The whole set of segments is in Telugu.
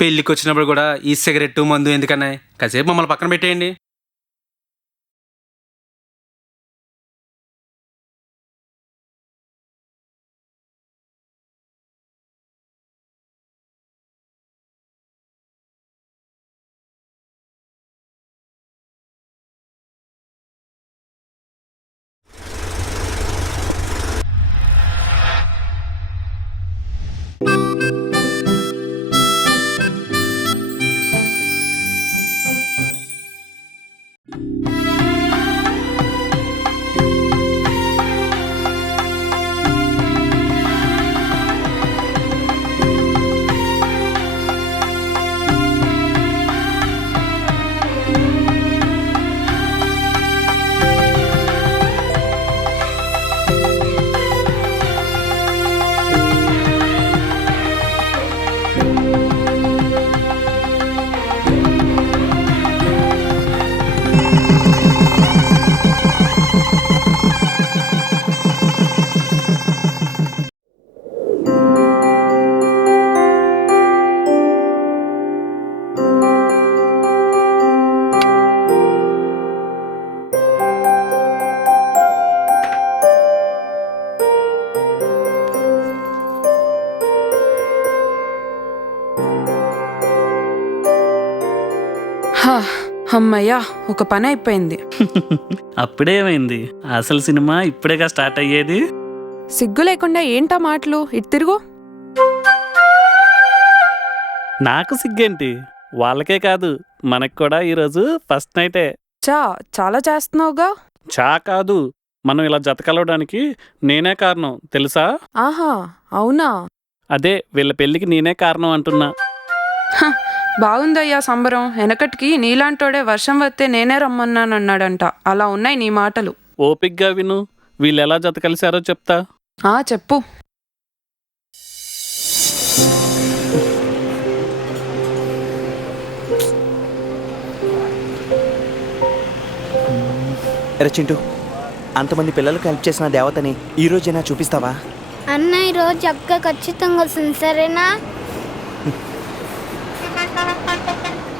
పెళ్ళికి వచ్చినప్పుడు కూడా ఈ సిగరెట్ మందు ఎందుకన్నా కాసేపు మమ్మల్ని పక్కన పెట్టేయండి. అమ్మయ్యా, ఒక పని అయిపోయింది. అప్పుడేమైంది? అసలు సినిమా ఇప్పుడేగా స్టార్ట్ అయ్యేది. సిగ్గు లేకుండా ఏంటా మాటలు? ఇటు తిరుగు. నాకు సిగ్గేంటి? వాళ్ళకే కాదు, మనకు కూడా ఈరోజు ఫస్ట్ నైటే. చాలా చేస్తున్నావుగా. చా కాదు, మనం ఇలా జత కలవడానికి నేనే కారణం తెలుసా? ఆహా, అవునా? అదే వీళ్ళ పెళ్ళికి నేనే కారణం అంటున్నా. బాగుందయ్యా సంబరం. వెనకటికి నీలాంటోడే వర్షం వస్తే నేనే రమ్మన్నానన్నాడంట. అలా ఉన్నాయి నీ మాటలు. ఓపిగ్గా విను, వీళ్ళు ఎలా జత కలిశారో చెప్తా. చెప్పు. చింటూ, అంతమంది పిల్లలకు హెల్ప్ చేసిన దేవతని ఈ రోజైనా చూపిస్తావా? అన్న ఈరోజు అక్క ఖచ్చితంగా వస్తుంది, సరేనా?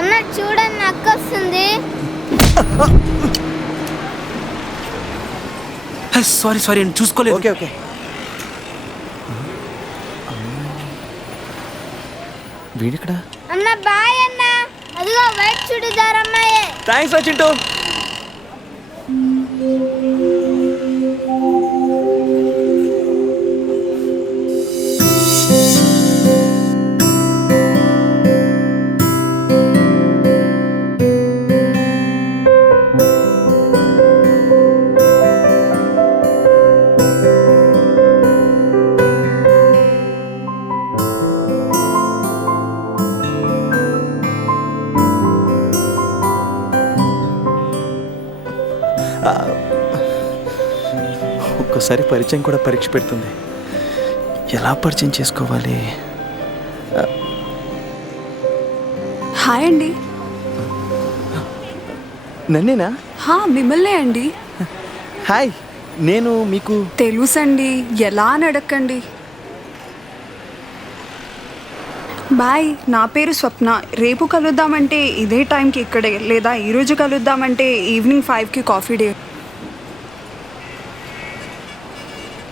అన్న చూడండి, అక్క వస్తుంది. సారీ చూసుకోలేదు. ఓకే. వీడిక్కడ. అన్న బాయ్ అన్న. అదిగో వైట్ చుడిదార్ అమ్మాయి. థ్యాంక్స్ రా చింటూ. ఒక్కోసారి పరిచయం కూడా పరీక్ష పెడుతుంది. ఎలా పరిచయం చేసుకోవాలి? హాయ్ అండి. నన్నేనా? మిమ్మల్నే అండి. హాయ్, నేను మీకు తెలుసండి, ఎలా అని అడగండి. బాయ్, నా పేరు స్వప్న. రేపు కలుద్దామంటే ఇదే టైంకి ఇక్కడే, లేదా ఈరోజు కలుద్దామంటే ఈవినింగ్ 5కి కాఫీ డే.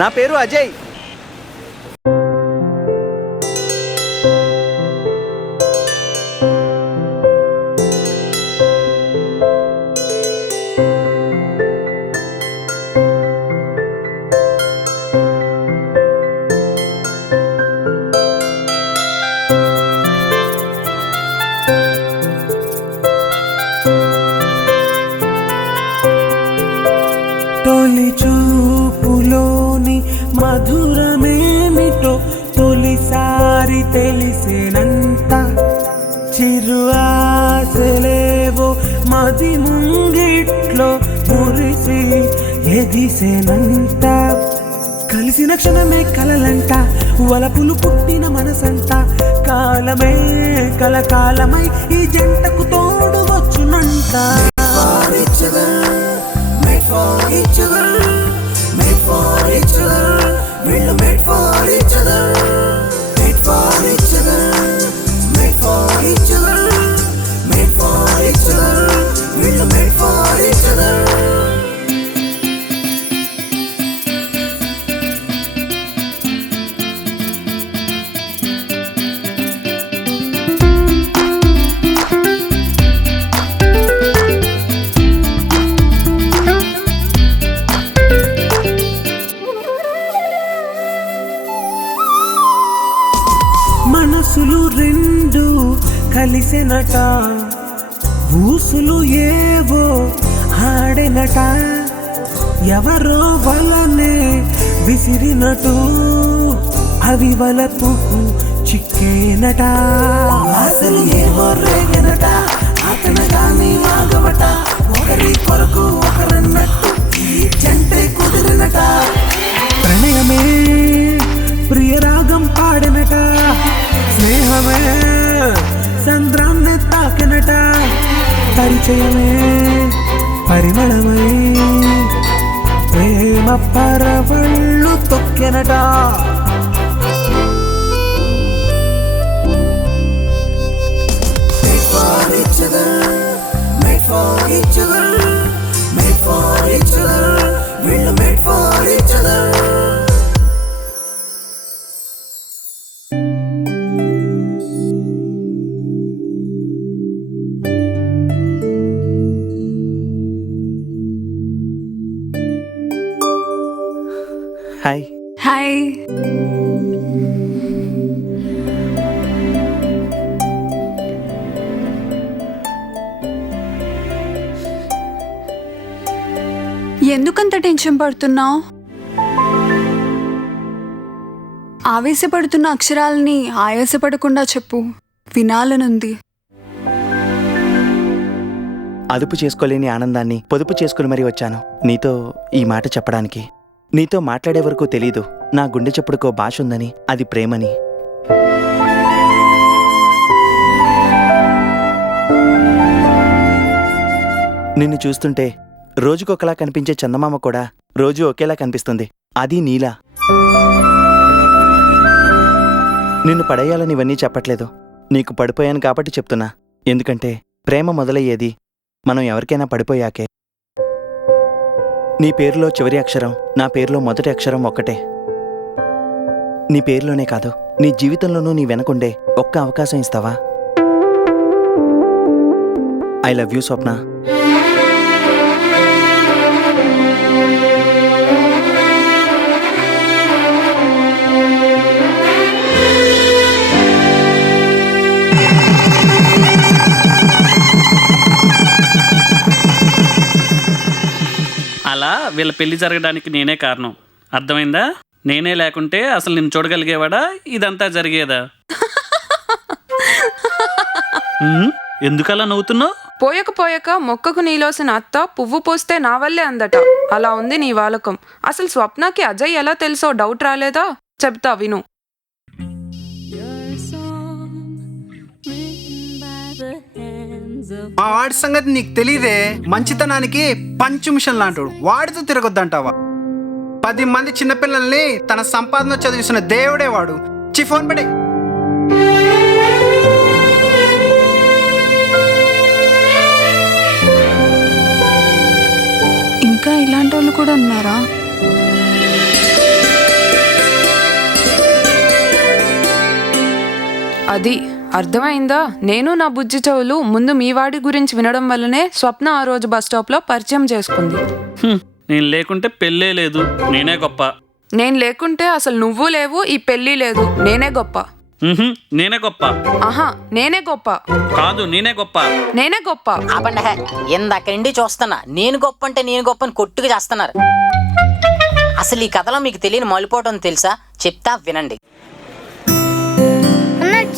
నా పేరు అజయ్. తొలి చూపులోని మధురమేమిటో తొలిసారి తెలిసేనంత, చిరు ఆశలేవో మది ముంగిట్లో మురిసి ఎదిసేనంత, కలిసిన క్షణమే కలలంట, వలపులు పుట్టిన మనసంట, కాలమే కలకాలమై ఈ జంటకు తోడు వచ్చునంట. Made for each other, made for each other, we're made for each other, made for each other, made for కలిసెనట ఊసులు ఏవో ఆడెనట ఎవరో వలనే విసిరినట్టు అవి వలపు చిక్కేనట అసలు ఏమో రేగనట అతను కానీ ఆగవట ఒకరి కొరకు ఒకరన్నట్టు ఈ జంటే కుదిరినట ప్రణయమే ప్రియరాగం పాడనట స్నేహమే సంద్రాన్ని తాకినట పరిచయమే పరిమళమై ప్రేమ పరవళ్ళు తొక్కెనట Made for each other, made for each other, made for each other, we're made for each other. Hi. Hi. ఎందుకంత టెన్షన్ పడుతున్నావు? ఆవేశపడుతున్న అక్షరాలని ఆయాసపడకుండా చెప్పు, వినాలనుంది. అదుపు చేసుకోలేని ఆనందాన్ని పొదుపు చేసుకుని మరీ వచ్చాను నీతో ఈ మాట చెప్పడానికి. నీతో మాట్లాడే వరకు తెలీదు నా గుండె చప్పుడుకో భాష ఉందని, అది ప్రేమని. నిన్ను చూస్తుంటే రోజుకొకలా కనిపించే చందమామ కూడా రోజు ఒకేలా కనిపిస్తుంది, అది నీలా. నిన్ను పడేయాలని ఇవన్నీ చెప్పట్లేదు, నీకు పడిపోయాను కాబట్టి చెప్తున్నా. ఎందుకంటే ప్రేమ మొదలయ్యేది మనం ఎవరికైనా పడిపోయాకే. నీ పేరులో చివరి అక్షరం, నా పేరులో మొదటి అక్షరం ఒక్కటే. నీ పేరులోనే కాదు, నీ జీవితంలోనూ నీ వెనకుండే ఒక్క అవకాశం ఇస్తావా? ఐ లవ్ యూ స్వప్న. అలా వీళ్ళ పెళ్లి జరగడానికి నేనే కారణం, అర్థమైందా? నేనే లేకుంటే అసలు నేను చూడగలిగేవాడా, ఇదంతా జరిగేదా? ఎందుకలా నవ్వుతున్నావు? పోయక మొక్కకు నీలోసిన అత్త పువ్వు పోస్తే నా వల్లే అందట. అలా ఉంది నీ వాలకం. అసలు స్వప్నకి అజయ్ ఎలా తెలుసో డౌట్ రాలేదా? చెప్తా విను. మా వాడి సంగతి నీకు తెలీదే. మంచితనానికి పంచు మిషన్ లాంటాడు, వాడితో తిరగొద్దంటావా? 10 మంది చిన్నపిల్లల్ని తన సంపాదన చదివిస్తున్న దేవుడే వాడు. ఫోన్ పెడే. ఇంకా ఇలాంటి వాళ్ళు కూడా ఉన్నారా? అది అర్థమైందా? నేను నా బుజ్జి చెవులు ముందు మీ వాడి గురించి వినడం వల్లనే స్వప్న ఆ రోజు బస్ స్టాప్ లో పరిచయం చేసుకుంది. నేను లేకుంటే పెళ్ళే లేదు, నేనే గొప్ప. నేను లేకుంటే అసలు నువ్వు లేవు, ఈ పెళ్లి లేదు. నేనే గొప్ప. నేనే గొప్ప. ఆహా, నేనే గొప్ప కాదు, నేనే గొప్ప. నేనే గొప్ప. ఆపండి, ఇందాకండి చూస్తున్నా నేను గొప్ప అంటే నేను గొప్ప అని కొట్టుకు చేస్తున్నారు. అసలు ఈ కథలో మీకు తెలియని మలిపోవటం తెలుసా? చెప్తా వినండి.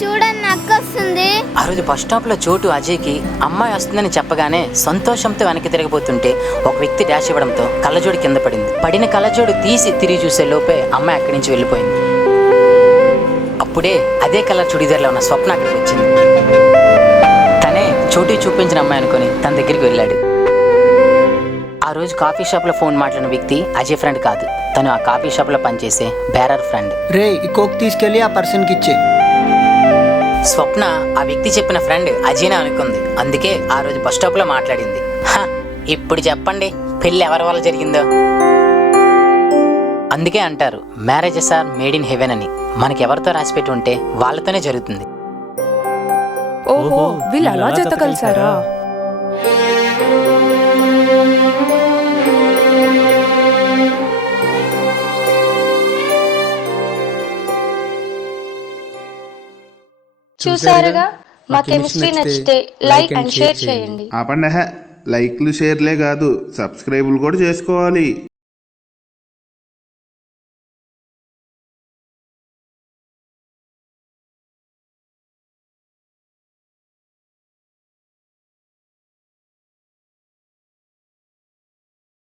చూడండి అక్క వస్తుంది. ఆ రోజు బస్ స్టాప్ లో చోటు అజయ్కి అమ్మాయి వస్తుందని చెప్పగానే సంతోషంతో వెనక్కి తిరగబోతుంటే ఒక వ్యక్తి డాష్ ఇవ్వడంతో కళ్ళజోడు కింద పడింది. పడిన కళ్ళజోడు తీసి తిరిగి చూసే లోపే అమ్మాయి అక్కడి నుంచి వెళ్ళిపోయింది. అప్పుడే అదే కలర్ చుడిదార్లో ఉన్న స్వప్న అక్కడికి వచ్చింది. తనే చోటు చూపించిన అమ్మాయి అనుకుని తన దగ్గరికి వెళ్ళాడు. ఆ రోజు కాఫీ షాప్ లో ఫోన్ మాట్లాడిన వ్యక్తి అజయ్ ఫ్రెండ్ కాదు, తను ఆ కాఫీ షాప్ లో పనిచేసే బేరర్ ఫ్రెండ్. రే, ఈ కోక్ తీసుకెళ్ళి ఆ పర్సన్కి ఇచ్చే. స్వప్న ఆ వ్యక్తి చెప్పిన ఫ్రెండ్ అజయ్నే అనుకుంది. అందుకే ఆ రోజు బస్ స్టాప్ లో మాట్లాడింది. ఇప్పుడు చెప్పండి, పెళ్లి ఎవరి వల్ల జరిగిందో? అందుకే అంటారు marriages are made in heaven అని. మనకి ఎవరితో రాసిపెట్టి ఉంటే వాళ్ళతోనే జరుగుతుంది. ఓహో, వీళ్ళు అలా జత కలిసారా? చూసారుగా, మా కెమిస్ట్రీ నచ్చితే లైక్ అండ్ షేర్ చేయండి. ఆపండి, లైక్లు షేర్లే కాదు సబ్స్క్రైబులు కూడా చేసుకోవాలి.